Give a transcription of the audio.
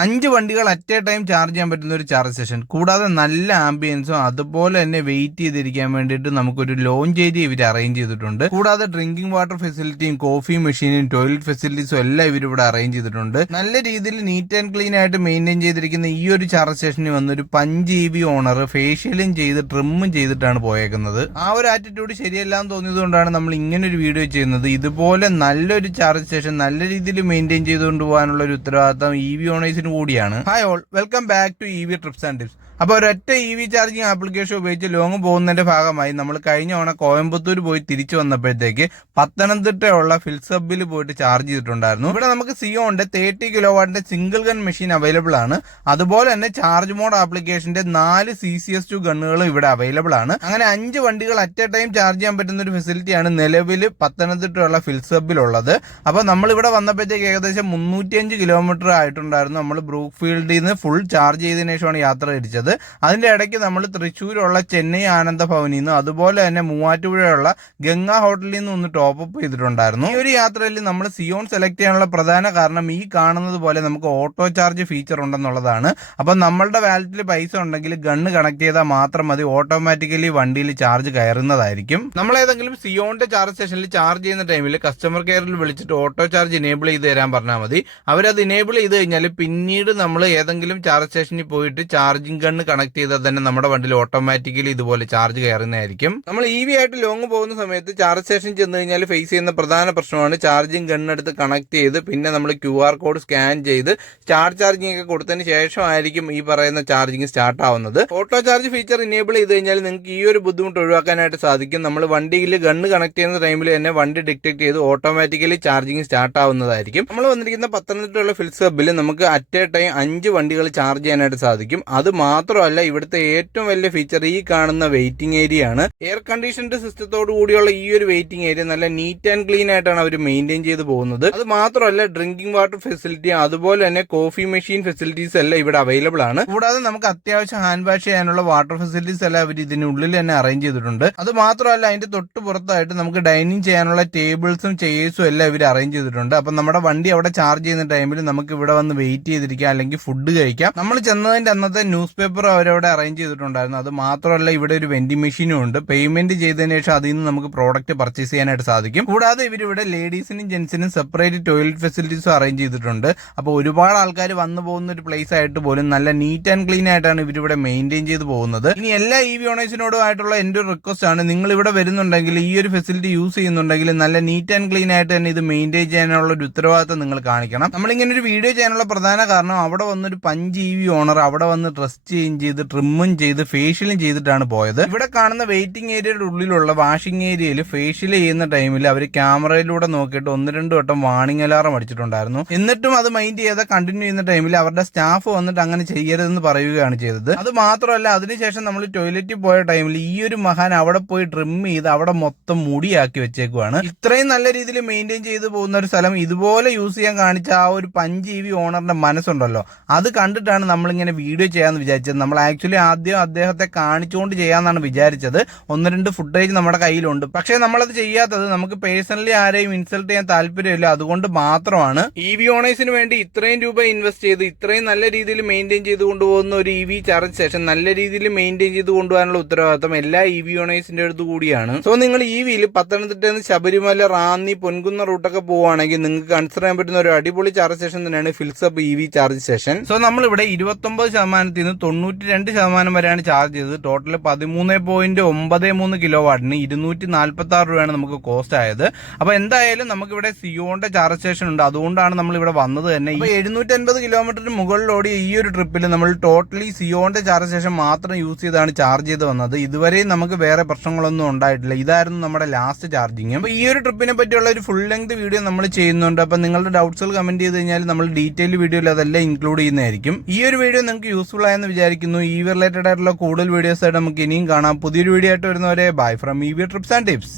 അഞ്ച് വണ്ടികൾ at A time charge ചെയ്യാൻ പറ്റുന്ന ഒരു ചാർജ് സെഷൻ കൂടാതെ നല്ല ആംബിയൻസും അതുപോലെ തന്നെ വെയിറ്റ് ചെയ്തിരിക്കാൻ വേണ്ടിയിട്ട് നമുക്കൊരു ലോഞ്ച് ഏരിയ ഇവർ അറേഞ്ച് ചെയ്തിട്ടുണ്ട്. കൂടാതെ ഡ്രിങ്കിങ് വാട്ടർ ഫെസിലിറ്റിയും കോഫി മെഷീനും ടോയ്ലറ്റ് ഫെസിലിറ്റീസും എല്ലാം ഇവർ ഇവിടെ അറേഞ്ച് ചെയ്തിട്ടുണ്ട്. നല്ല രീതിയിൽ നീറ്റ് ആൻഡ് ക്ലീൻ ആയിട്ട് മെയിന്റെയിൻ ചെയ്തിരിക്കുന്ന ഈ ഒരു ചാർജ് സ്റ്റേഷനിൽ വന്നൊരു പഞ്ച് ബി ഓണർ ഫേഷ്യലും ചെയ്ത് ട്രിമ്മും ചെയ്തിട്ടാണ് പോയേക്കുന്നത്. ആ ഒരു ആറ്റിറ്റ്യൂഡ് ശരിയല്ല എന്ന് തോന്നിയതുകൊണ്ടാണ് നമ്മൾ ഇങ്ങനെ ഒരു വീഡിയോ ചെയ്യുന്നത്. ഇതുപോലെ നല്ലൊരു ചാർജ് സ്റ്റേഷൻ നല്ല രീതിയിൽ മെയിന്റെയിൻ ചെയ്തുകൊണ്ട് പോകാനുള്ള ഒരു ഉത്തരവാദിത്തം ഇ വി ഓണേഴ്സിന് കൂടിയാണ്. Hi all welcome back to E V trips and tips അപ്പോൾ ഒരൊറ്റ ഇ വി ചാർജിങ് ആപ്ലിക്കേഷൻ ഉപയോഗിച്ച് ലോങ് പോകുന്നതിന്റെ ഭാഗമായി നമ്മൾ കഴിഞ്ഞ തവണ കോയമ്പത്തൂർ പോയി തിരിച്ചു വന്നപ്പോഴത്തേക്ക് പത്തനംതിട്ടയുള്ള ഫിൽസബിൽ പോയിട്ട് ചാർജ് ചെയ്തിട്ടുണ്ടായിരുന്നു. ഇവിടെ നമുക്ക് സിയോന്റെ തേർട്ടി കിലോ വാട്ടിന്റെ സിംഗിൾ ഗൺ മെഷീൻ അവൈലബിൾ ആണ്. അതുപോലെ തന്നെ ചാർജ് മോഡ് ആപ്ലിക്കേഷന്റെ നാല് സി സി എസ് ടു ഗണ്ണുകളും ഇവിടെ അവൈലബിൾ ആണ്. അങ്ങനെ അഞ്ച് വണ്ടികൾ അറ്റ് എ ടൈം ചാർജ് ചെയ്യാൻ പറ്റുന്ന ഒരു ഫെസിലിറ്റിയാണ് നിലവിൽ പത്തനംതിട്ടയുള്ള ഫിൽസബിലുള്ളത് അപ്പോൾ നമ്മൾ ഇവിടെ വന്നപ്പോഴത്തേക്ക് ഏകദേശം മുന്നൂറ്റിയഞ്ച് കിലോമീറ്റർ ആയിട്ടുണ്ടായിരുന്നു നമ്മൾ ബ്രൂക്ക് ഫീൽഡിൽ നിന്ന് ഫുൾ ചാർജ് ചെയ്തതിനു ശേഷമാണ് യാത്ര തിരിച്ചത്. അതിന്റെ ഇടയ്ക്ക് നമ്മൾ തൃശ്ശൂരുള്ള ചെന്നൈ ആനന്ദ ഭവനിൽ നിന്നും അതുപോലെ തന്നെ മൂവാറ്റുപുഴയുള്ള ഗംഗാ ഹോട്ടലിൽ നിന്നും ഒന്ന് ടോപ്പ് അപ്പ് ചെയ്തിട്ടുണ്ടായിരുന്നു. ഈ ഒരു യാത്രയിൽ നമ്മൾ സിയോൺ സെലക്ട് ചെയ്യാനുള്ള പ്രധാന കാരണം ഈ കാണുന്നത് പോലെ നമുക്ക് ഓട്ടോ ചാർജ് ഫീച്ചർ ഉണ്ടെന്നുള്ളതാണ്. അപ്പം നമ്മളുടെ വാലറ്റിൽ പൈസ ഉണ്ടെങ്കിൽ ഗണ്ണ് കണക്ട് ചെയ്താൽ മാത്രം മതി. ഓട്ടോമാറ്റിക്കലി വണ്ടിയിൽ ചാർജ് കയറുന്നതായിരിക്കും. നമ്മൾ ഏതെങ്കിലും സിയോണിന്റെ ചാർജ് സ്റ്റേഷനിൽ ചാർജ് ചെയ്യുന്ന ടൈമിൽ കസ്റ്റമർ കെയറിൽ വിളിച്ചിട്ട് ഓട്ടോ ചാർജ് എനേബിൾ ചെയ്ത് തരാൻ പറഞ്ഞാൽ മതി. അവരത് ഇനേബിൾ ചെയ്ത് കഴിഞ്ഞാൽ പിന്നീട് നമ്മൾ ഏതെങ്കിലും ചാർജ് സ്റ്റേഷനിൽ പോയിട്ട് ചാർജിങ് ഗണ്ണ് കണക്ട് ചെയ്താൽ തന്നെ നമ്മുടെ വണ്ടിയിൽ ഓട്ടോമാറ്റിക്കലി ഇതുപോലെ ചാർജ് കയറുന്നതായിരിക്കും. നമ്മൾ ഇ വി ആയിട്ട് ലോങ് പോകുന്ന സമയത്ത് ചാർജ് സ്റ്റേഷൻ ചെന്ന് കഴിഞ്ഞാൽ ഫേസ് ചെയ്യുന്ന പ്രധാന പ്രശ്നമാണ് ചാർജിങ് ഗണ്ണെടുത്ത് കണക്ട് ചെയ്ത് പിന്നെ നമ്മൾ ക്യു ആർ കോഡ് സ്കാൻ ചെയ്ത് സ്റ്റാർട്ട് ചാർജിംഗ് ഒക്കെ കൊടുത്തതിന് ശേഷമായിരിക്കും ഈ പറയുന്ന ചാർജിങ് സ്റ്റാർട്ട് ആവുന്നത്. ഓട്ടോ ചാർജ് ഫീച്ചർ ഇനേബിൾ ചെയ്ത് കഴിഞ്ഞാൽ നിങ്ങൾക്ക് ഈ ഒരു ബുദ്ധിമുട്ട് ഒഴിവാക്കാനായിട്ട് സാധിക്കും. നമ്മൾ വണ്ടിയിൽ ഗണ്ണ് കണക്ട് ചെയ്യുന്ന ടൈമിൽ തന്നെ വണ്ടി ഡിറ്റക്ട് ചെയ്ത് ഓട്ടോമാറ്റിക്കലി ചാർജിങ് സ്റ്റാർട്ട് ആവുന്നതായിരിക്കും. നമ്മൾ വന്നിരിക്കുന്ന പത്തനംതിട്ടയുള്ള ഫിൽസ് ഹബിൽ നമുക്ക് അറ്റ് എ ടൈം അഞ്ച് വണ്ടികൾ ചാർജ് ചെയ്യാനായിട്ട് സാധിക്കും. അത് മാത്രമല്ല ഇവിടുത്തെ ഏറ്റവും വലിയ ഫീച്ചർ ഈ കാണുന്ന വെയിറ്റിംഗ് ഏരിയ ആണ്. എയർ കണ്ടീഷൻഡ് സിസ്റ്റത്തോട് കൂടിയുള്ള ഈ ഒരു വെയിറ്റിംഗ് ഏരിയ നല്ല നീറ്റ് ആൻഡ് ക്ലീൻ ആയിട്ടാണ് അവർ മെയിന്റെയിൻ ചെയ്ത് പോകുന്നത്. അത് മാത്രമല്ല ഡ്രിങ്കിംഗ് വാട്ടർ ഫെസിലിറ്റി അതുപോലെ തന്നെ കോഫി മെഷീൻ ഫെസിലിറ്റീസ് എല്ലാം ഇവിടെ അവൈലബിൾ ആണ്. കൂടാതെ നമുക്ക് അത്യാവശ്യം ഹാൻഡ് വാഷ് ചെയ്യാനുള്ള വാട്ടർ ഫെസിലിറ്റീസ് എല്ലാം അവർ ഇതിനുള്ളിൽ തന്നെ അറേഞ്ച് ചെയ്തിട്ടുണ്ട്. അത് മാത്രമല്ല അതിന്റെ തൊട്ട് പുറത്തായിട്ട് നമുക്ക് ഡൈനിങ് ചെയ്യാനുള്ള ടേബിൾസും ചെയേഴ്സും എല്ലാം ഇവർ അറേഞ്ച് ചെയ്തിട്ടുണ്ട്. അപ്പം നമ്മുടെ വണ്ടി അവിടെ ചാർജ് ചെയ്യുന്ന ടൈമിൽ നമുക്ക് ഇവിടെ വന്ന് വെയിറ്റ് ചെയ്തിരിക്കാം അല്ലെങ്കിൽ ഫുഡ് കഴിക്കാം. നമ്മൾ ചെന്നതിന്റെ അന്നത്തെ ന്യൂസ് പേപ്പർ അവരവിടെ അറേഞ്ച് ചെയ്തിട്ടുണ്ടായിരുന്നു. അത് മാത്രമല്ല ഇവിടെ ഒരു വെൻഡിങ് മെഷീനും ഉണ്ട്. പേയ്മെന്റ് ചെയ്തതിനു ശേഷം അതിൽ നിന്ന് നമുക്ക് പ്രോഡക്റ്റ് പർച്ചേസ് ചെയ്യാനായിട്ട് സാധിക്കും. കൂടാതെ ഇവരിവിടെ ലേഡീസിനും ജെന്റ്സിനും സെപ്പറേറ്റ് ടോയ്ലറ്റ് ഫെസിലിറ്റീസും അറേഞ്ച് ചെയ്തിട്ടുണ്ട്. അപ്പോൾ ഒരുപാട് ആൾക്കാർ വന്നു പോകുന്ന ഒരു പ്ലേസ് ആയിട്ട് പോലും നല്ല നീറ്റ് ആൻഡ് ക്ലീൻ ആയിട്ടാണ് ഇവരിവിടെ മെയിന്റെയിൻ ചെയ്ത് പോകുന്നത്. ഇനി എല്ലാ ഇ വി ഓണേഴ്സിനോടും ആയിട്ടുള്ള എന്റെ ഒരു റിക്വസ്റ്റ് ആണ്. നിങ്ങൾ ഇവിടെ വരുന്നുണ്ടെങ്കിൽ ഈ ഒരു ഫെസിലിറ്റി യൂസ് ചെയ്യുന്നുണ്ടെങ്കിൽ നല്ല നീറ്റ് ആൻഡ് ക്ലീൻ ആയിട്ട് തന്നെ ഇത് മെയിന്റെയിൻ ചെയ്യാനുള്ള ഒരു ഉത്തരവാദിത്തം നിങ്ങൾ കാണിക്കണം. നമ്മളിങ്ങനെ ഒരു വീഡിയോ ചെയ്യാനുള്ള പ്രധാന കാരണം അവിടെ വന്നൊരു പഞ്ച് ഇ വി ഓണർ അവിടെ വന്ന് ഡ്രസ് ചേഞ്ച് ചെയ്ത് ട്രിമ്മും ചെയ്ത് ഫേഷ്യലും ചെയ്തിട്ടാണ് പോയത്. ഇവിടെ കാണുന്ന വെയിറ്റിംഗ് ഏരിയയുടെ ഉള്ളിലുള്ള വാഷിംഗ് ഏരിയയിൽ ഫേഷ്യൽ ചെയ്യുന്ന ടൈമിൽ അവർ ക്യാമറയിലൂടെ നോക്കിയിട്ട് ഒന്ന് രണ്ട് വട്ടം വാണിംഗ് അലാറം അടിച്ചിട്ടുണ്ടായിരുന്നു. എന്നിട്ടും അത് മൈൻഡ് ചെയ്ത കണ്ടിന്യൂ ചെയ്യുന്ന ടൈമിൽ അവരുടെ സ്റ്റാഫ് വന്നിട്ട് അങ്ങനെ ചെയ്യരുതെന്ന് പറയുകയാണ് ചെയ്തത്. അത് മാത്രമല്ല അതിനുശേഷം നമ്മൾ ടോയ്ലറ്റിൽ പോയ ടൈമിൽ ഈ ഒരു മഹാൻ അവിടെ പോയി ട്രിം ചെയ്ത് അവിടെ മൊത്തം മുടിയാക്കി വെച്ചേക്കുവാണ്. ഇത്രയും നല്ല രീതിയിൽ മെയിന്റെയിൻ ചെയ്ത് പോകുന്ന ഒരു സ്ഥലം ഇതുപോലെ യൂസ് ചെയ്യാൻ കാണിച്ച ആ ഒരു പഞ്ചീവി ഓണറിന്റെ മനസ്സുണ്ടല്ലോ. അത് കണ്ടിട്ടാണ് നമ്മളിങ്ങനെ വീഡിയോ ചെയ്യാന്ന് വിചാരിച്ചത്. നമ്മൾ ആക്ച്വലി ആദ്യം അദ്ദേഹത്തെ കാണിച്ചുകൊണ്ട് ചെയ്യാന്നാണ് വിചാരിച്ചത്. ഒന്ന് രണ്ട് ഫുട്ടേജ് നമ്മുടെ കയ്യിലുണ്ട്. പക്ഷേ നമ്മളത് ചെയ്യാത്തത് നമുക്ക് പേഴ്സണലി ആരെയും ഇൻസൾട്ട് ചെയ്യാൻ താല്പര്യമില്ല. അതുകൊണ്ട് മാത്രമാണ് ഇ വി ഓണേഴ്സിന് വേണ്ടി ഇത്രയും രൂപ ഇൻവെസ്റ്റ് ചെയ്ത് ഇത്രയും നല്ല രീതിയിൽ മെയിന്റെയിൻ ചെയ്ത് കൊണ്ടുപോകുന്ന ഒരു ഇ വി ചാർജ് സ്റ്റേഷൻ നല്ല രീതിയിൽ മെയിന്റെയിൻ ചെയ്ത് കൊണ്ടുപോകാനുള്ള ഉത്തരവാദിത്തം എല്ലാ ഇ വി ഓണേഴ്സിന്റെ അടുത്ത് കൂടിയാണ്. സോ നിങ്ങൾ ഇ വിയിൽ പത്തനംതിട്ടയിൽ നിന്ന് ശബരിമല റാന്നി പൊൻകുന്ന റൂട്ടൊക്കെ പോവുകയാണെങ്കിൽ നിങ്ങൾക്ക് കൺസിഡർ ചെയ്യാൻ പറ്റുന്ന ഒരു അടിപൊളി ചാർജ് സ്റ്റേഷൻ തന്നെയാണ് ഫിൽസപ്പ് E V charge station so നമ്മളിവിടെ ഇരുപത്തൊമ്പത് ശതമാനത്തിൽ നിന്ന് തൊണ്ണൂറ്റി രണ്ട് ശതമാനം വരെയാണ് ചാർജ് ചെയ്തത്. ടോട്ടൽ പതിമൂന്ന് പോയിന്റ് ഒമ്പത് മൂന്ന് കിലോ വാട്ടിന് ഇരുന്നൂറ്റി നാൽപ്പത്തി ആറ് രൂപയാണ് നമുക്ക് കോസ്റ്റ് ആയത്. അപ്പൊ എന്തായാലും നമുക്ക് ഇവിടെ സിയോന്റെ ചാർജ് സ്റ്റേഷൻ ഉണ്ട്. അതുകൊണ്ടാണ് നമ്മൾ ഇവിടെ വന്നത് തന്നെ. ഈ എഴുന്നൂറ്റി അൻപത് കിലോമീറ്ററിന് മുകളിലോടി ഈ ഒരു ട്രിപ്പിൽ നമ്മൾ ടോട്ടലി സിയോന്റെ ചാർജ് സ്റ്റേഷൻ മാത്രം യൂസ് ചെയ്താണ് ചാർജ് ചെയ്ത് വന്നത്. ഇതുവരെയും നമുക്ക് വേറെ പ്രശ്നങ്ങളൊന്നും ഉണ്ടായിട്ടില്ല. ഇതായിരുന്നു നമ്മുടെ ലാസ്റ്റ് ചാർജിങ് അപ്പൊ ഈ ഒരു ട്രിപ്പിനെ പറ്റിയുള്ള ഒരു ഫുൾ ലെങ്ത് വീഡിയോ നമ്മൾ ചെയ്യുന്നുണ്ട്. അപ്പൊ നിങ്ങളുടെ ഡൗട്ട്സുകൾ കമന്റ് ചെയ്ത് കഴിഞ്ഞാൽ നമ്മൾ ഡീറ്റെയിൽ വീഡിയോയിൽ അതെല്ലാം ഇൻക്ലൂഡ് ചെയ്യുന്നതായിരിക്കും. ഈ ഒരു വീഡിയോ നിങ്ങൾക്ക് യൂസ്ഫുൾ ആയെന്ന് വിചാരിക്കുന്നു. ഈ റിലേറ്റഡ് ആയിട്ടുള്ള കൂടുതൽ വീഡിയോസ് ആയിട്ട് നമുക്ക് ഇനിയും കാണാം. പുതിയൊരു വീഡിയോ ആയിട്ട് വരുന്നവരെ bye from E V trips and tips